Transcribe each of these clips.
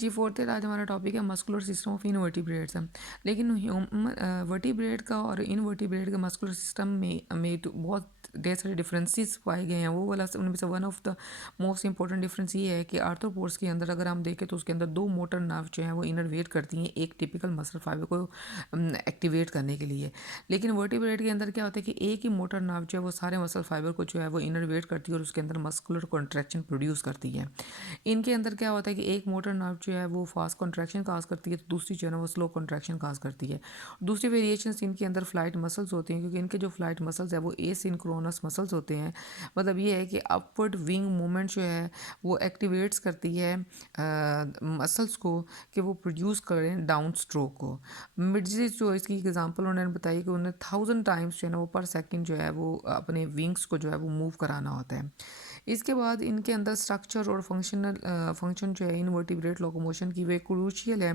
जी, fourth आज हमारा topic है मस्कुलर सिस्टम ऑफ इनवर्टिब्रेट्स। लेकिन वर्टिब्रेट का और इनवर्टिब्रेट का मस्कुलर सिस्टम में तो बहुत ढेर सारे डिफरेंसेस पाए गए हैं। वो वाला उनमें से one of the most important difference ये है कि आर्थ्रोपोड्स के अंदर अगर हम देखें तो उसके अंदर दो मोटर नर्व जो है वो इनर्वेट करती हैं एक टिपिकल मसल फाइबर को एक्टिवेट करने के लिए। लेकिन वर्टिब्रेट के अंदर क्या होता है कि एक ही मोटर नर्व जो है वो सारे मसल फाइबर को जो है वो इनर्वेट करती है और उसके अंदर मस्कुलर कॉन्ट्रैक्शन प्रोड्यूस करती है। इनके अंदर क्या होता है कि एक मोटर नर्व जो है वो फास्ट कॉन्ट्रैक्शन काज करती है तो दूसरी जो है ना वो स्लो कॉन्ट्रैक्शन काज करती है। दूसरी वेरिएशंस इनके अंदर फ्लाइट मसल्स होती हैं क्योंकि इनके जो फ्लाइट मसल्स है वो एसिंक्रोनस मसल्स होते हैं। मतलब ये है कि अपवर्ड विंग मूवमेंट जो है वो एक्टिवेट्स करती है मसल्स को कि वो प्रोड्यूस करें डाउन स्ट्रोक को। मिडजिस जो इसकी एग्जांपल उन्होंने बताई कि उन्हें 1000 टाइम्स जो है ना वो पर सेकंड जो है वो अपने विंग्स को जो है वो मूव कराना होता है। इसके बाद इनके अंदर स्ट्रक्चर और फंक्शन जो है इनवर्टिब्रेट लोकोमोशन की वे क्रूशियल है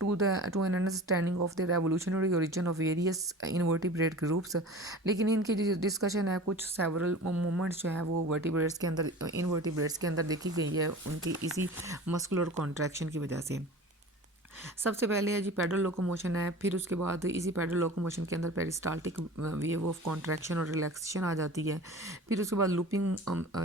to an understanding of the revolutionary origin of various invertebrate groups. लेकिन इनकी जो डिस्कशन है कुछ सेवरल मूवमेंट्स जो है वो वर्टिब्रेट्स के अंदर इनवर्टिब्रेट्स के अंदर देखी गई है उनकी इसी मस्कुलर कॉन्ट्रैक्शन की वजह से। सबसे पहले है जी पेडल लोकोमोशन है, फिर उसके बाद इसी पेडल लोकोमोशन के अंदर पेरिस्टाल्टिक वेव ऑफ कॉन्ट्रैक्शन और रिलैक्सेशन आ जाती है। फिर उसके बाद लूपिंग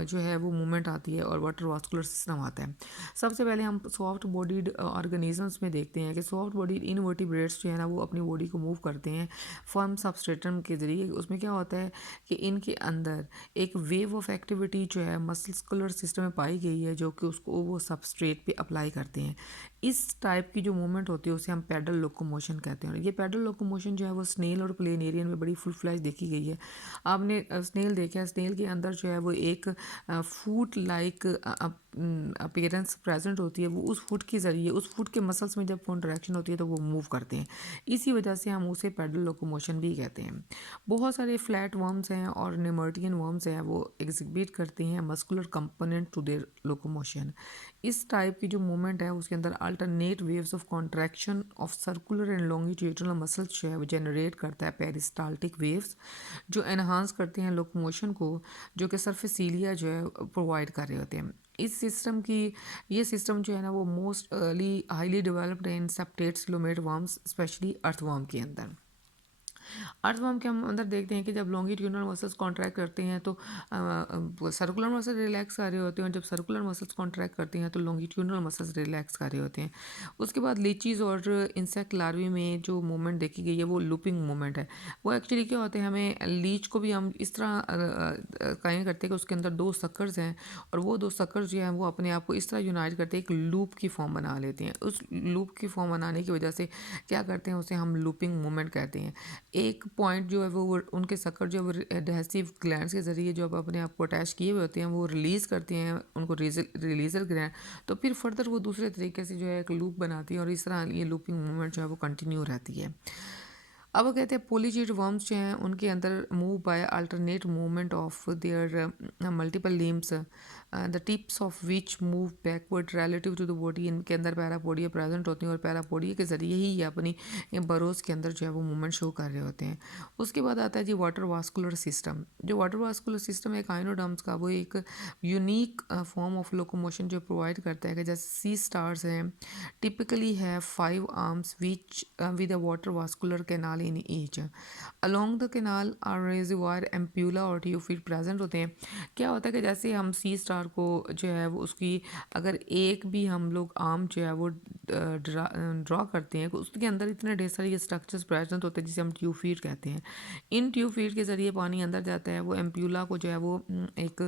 जो है वो मूवमेंट आती है और वाटर वास्कुलर सिस्टम आता है। सबसे पहले हम सॉफ्ट बॉडीड ऑर्गेनिजम्स में देखते हैं कि सॉफ्ट बॉडीड इनवर्टिब्रेट्स जो है ना वो अपनी बॉडी को मूव करते हैं फर्म सबस्ट्रेटम के ज़रिए। उसमें क्या होता है कि इनके अंदर एक वेव ऑफ एक्टिविटी जो है मस्कुलर सिस्टम में पाई गई है जो कि उसको वो सबस्ट्रेट पे अप्लाई करते हैं। इस टाइप की जो मूवमेंट होती है उसे हम पैडल लोकोमोशन कहते हैं। और ये पैडल लोकोमोशन जो है वो स्नेल और प्लेनेरियन में बड़ी फुल फ्लैश देखी गई है। आपने स्नेल देखा है, स्नेल के अंदर जो है वो एक फूट लाइक अपीयरेंस प्रेजेंट होती है। वो उस फुट के ज़रिए उस फुट के मसल्स में जब कॉन्ट्रैक्शन होती है तो वो मूव करते हैं। इसी वजह से हम उसे पैडल लोकोमोशन भी कहते हैं। बहुत सारे फ्लैट वर्म्स हैं और नेमर्टियन वर्म्स हैं वो एग्जिबिट करते हैं muscular component to their locomotion. इस टाइप की जो मूवमेंट है उसके अंदर alternate waves of contraction of circular and longitudinal muscles जो है वो जनरेट करता है पेरिस्टाल्टिक वेव्स जो एनहांस करते हैं लोकोमोशन को, जो कि सरफेसिलिया जो है प्रोवाइड कर रहे होते हैं। इस सिस्टम की ये सिस्टम जो है ना वो most early highly developed in septate coelomate worms specially earthworm के अंदर। अर्थवर्म के हम अंदर देखते हैं कि जब लॉन्गिट्यूडनल मसल्स कॉन्ट्रैक्ट करते हैं तो सर्कुलर मसल रिलैक्स कर रहे होते हैं और जब सर्कुलर मसल्स कॉन्ट्रैक्ट करते हैं तो लॉन्गिट्यूडनल मसल्स रिलैक्स कर रहे होते हैं। उसके बाद लीचीज और इंसेक्ट लार्वी में जो मूवमेंट देखी गई है वो लूपिंग मूवमेंट है। वो एक्चुअली क्या होते हैं, हमें लीच को भी हम इस तरह कायम करते हैं कि उसके अंदर दो सक्कर्स हैं और वो दो सक्कर्स जो हैं वो अपने आप को इस तरह यूनाइट करते हैं एक लूप की फॉर्म बना लेते हैं। उस लूप की फॉर्म बनाने की वजह से क्या करते हैं उसे हम लूपिंग मूवमेंट कहते हैं। एक पॉइंट जो है वो उनके शक्कर जो है वो एडहेसिव ग्लैंड्स के ज़रिए जो अपने आप को अटैच किए हुए होते हैं वो रिलीज़ करती हैं उनको रिलीजर ग्लैंड। तो फिर फर्दर वो दूसरे तरीके से जो है एक लूप बनाती है और इस तरह ये लूपिंग मूवमेंट जो है वो कंटिन्यू रहती है। अब वो कहते हैं पोलीजीड वर्म्स जो हैं उनके अंदर move by alternate movement of their multiple limbs the tips of which move backward relative to the body. इनके अंदर पैरापोडिया प्रेजेंट होती हैं और पैरापोडिया के ज़रिए ही ये अपनी बरोज के अंदर जो है वो मूवमेंट शो कर रहे होते हैं। उसके बाद आता है जी वाटर वास्कुलर सिस्टम। जो वाटर वास्कुलर सिस्टम है काइनोडर्म्स का, वो एक यूनिक फॉर्म ऑफ लोकोमोशन जो प्रोवाइड करता है कि जैसे सी स्टार्स हैं टिपिकली है 5 arms which with a water vascular canal in each. Along the canal are reservoir ampulla और ट्यूफिट प्रेजेंट होते हैं। क्या होता है कि जैसे हम सी स्टार को जो है वो उसकी अगर एक भी हम लोग आर्म जो है वो ड्रॉ करते हैं तो उसके अंदर इतने ढेर सारे स्ट्रक्चर्स प्रेजेंट होते हैं जिसे हम ट्यूफिट कहते हैं। इन ट्यूफिट के ज़रिए पानी अंदर जाता है, वो एम्प्यूला को जो है वो एक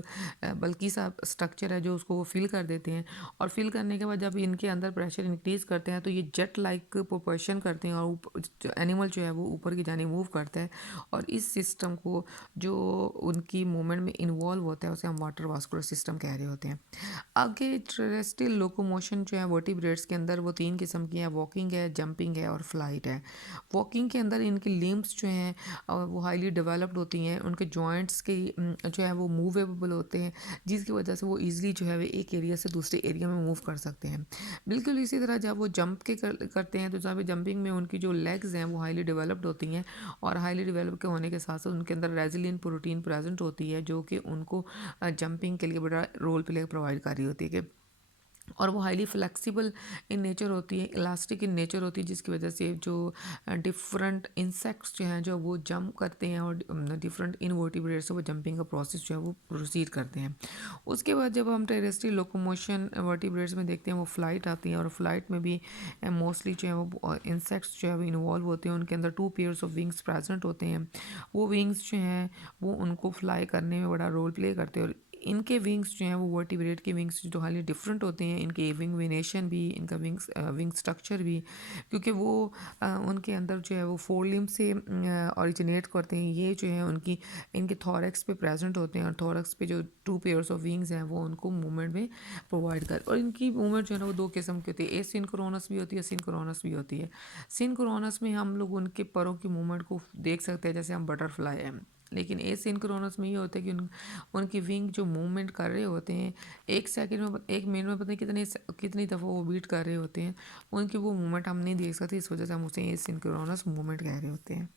बल्कि सा स्ट्रक्चर है जो उसको वो फिल कर देते हैं। और फिल करने के बाद जब इनके अंदर प्रेशर इंक्रीज़ करते हैं तो ये जेट लाइक प्रोपोर्शन करते हैं और एनिमल जो है वो ऊपर की जाने मूव करता है। और इस सिस्टम को जो उनकी मूवमेंट में इन्वॉल्व होता है उसे हम वाटर वास्कुलर सिस्टम कह रहे होते हैं। आगे टेरेस्ट्रियल लोकोमोशन जो है वर्टिब्रेट्स के अंदर वो 3 किस्म की है, वॉकिंग है, जंपिंग है और फ्लाइट है। वॉकिंग के अंदर इनकी लिम्स जो हैं वो हाईली डेवलप्ड होती हैं, उनके जॉइंट्स की जो है वो मूवेबल होते हैं जिसकी वजह से वो ईजिली जो है वो एक एरिया से दूसरे एरिया में मूव कर सकते हैं। बिल्कुल इसी तरह जब वो जंप करते हैं तो जहाँ पे जंपिंग में उनकी जो लेग्स हैं वो हाईली डेवलप्ड होती हैं और हाईली डेवलप के होने के साथ साथ उनके अंदर रेजिलियन प्रोटीन प्रेजेंट होती है जो कि उनको जंपिंग के लिए बड़ा रोल प्ले प्रोवाइड कर रही होती है कि और वो हाईली फ्लेक्सिबल इन नेचर होती है, इलास्टिक इन नेचर होती है, जिसकी वजह से जो डिफरेंट इंसेक्ट्स जो हैं जो वो जंप करते हैं और डिफरेंट इनवर्टिब्रेट्स से वो जंपिंग का प्रोसेस जो है वो प्रोसीड करते हैं। उसके बाद जब हम टेरेस्ट्रियल लोकोमोशन वर्टिब्रेट्स में देखते हैं वो फ्लाइट आती है, और फ्लाइट में भी मोस्टली जो है वो इंसेक्ट्स जो है वो इन्वॉल्व होते हैं। उनके अंदर 2 पेयर्स ऑफ विंग्स प्रेजेंट होते हैं। वो विंग्स जो हैं वो उनको फ्लाई करने में बड़ा रोल प्ले करते हैं। और इनके विंग्स जो हैं वो वर्टिब्रेट के विंग्स जो हाईली डिफरेंट होते हैं, इनके विंग वेनेशन भी, इनका विंग स्ट्रक्चर भी, क्योंकि वो उनके अंदर जो है वो 4 लिम्ब से ऑरिजिनेट करते हैं। ये जो है उनकी इनके थॉरैक्स पे प्रेजेंट होते हैं, और थॉरैक्स पे जो 2 पेयर्स ऑफ विंग्स हैं वो उनको मूवमेंट में प्रोवाइड कर, और इनकी मूवमेंट जो है ना वो 2 किस्म की होती है, एसिंक्रोनस भी होती है, सिंक्रोनस भी होती है। सिंक्रोनस में हम लोग उनके परों की मूवमेंट को देख सकते हैं, जैसे हम बटरफ्लाई हैं। लेकिन एसिंक्रोनस में ये होता है कि उनकी विंग जो मूवमेंट कर रहे होते हैं, 1 सेकंड में 1 मिनट में पता नहीं कितनी दफ़ा वो बीट कर रहे होते हैं, उनकी वो मूवमेंट हम नहीं देख सकते। इस वजह से हम उसे एसिंक्रोनस मूवमेंट कह रहे होते हैं।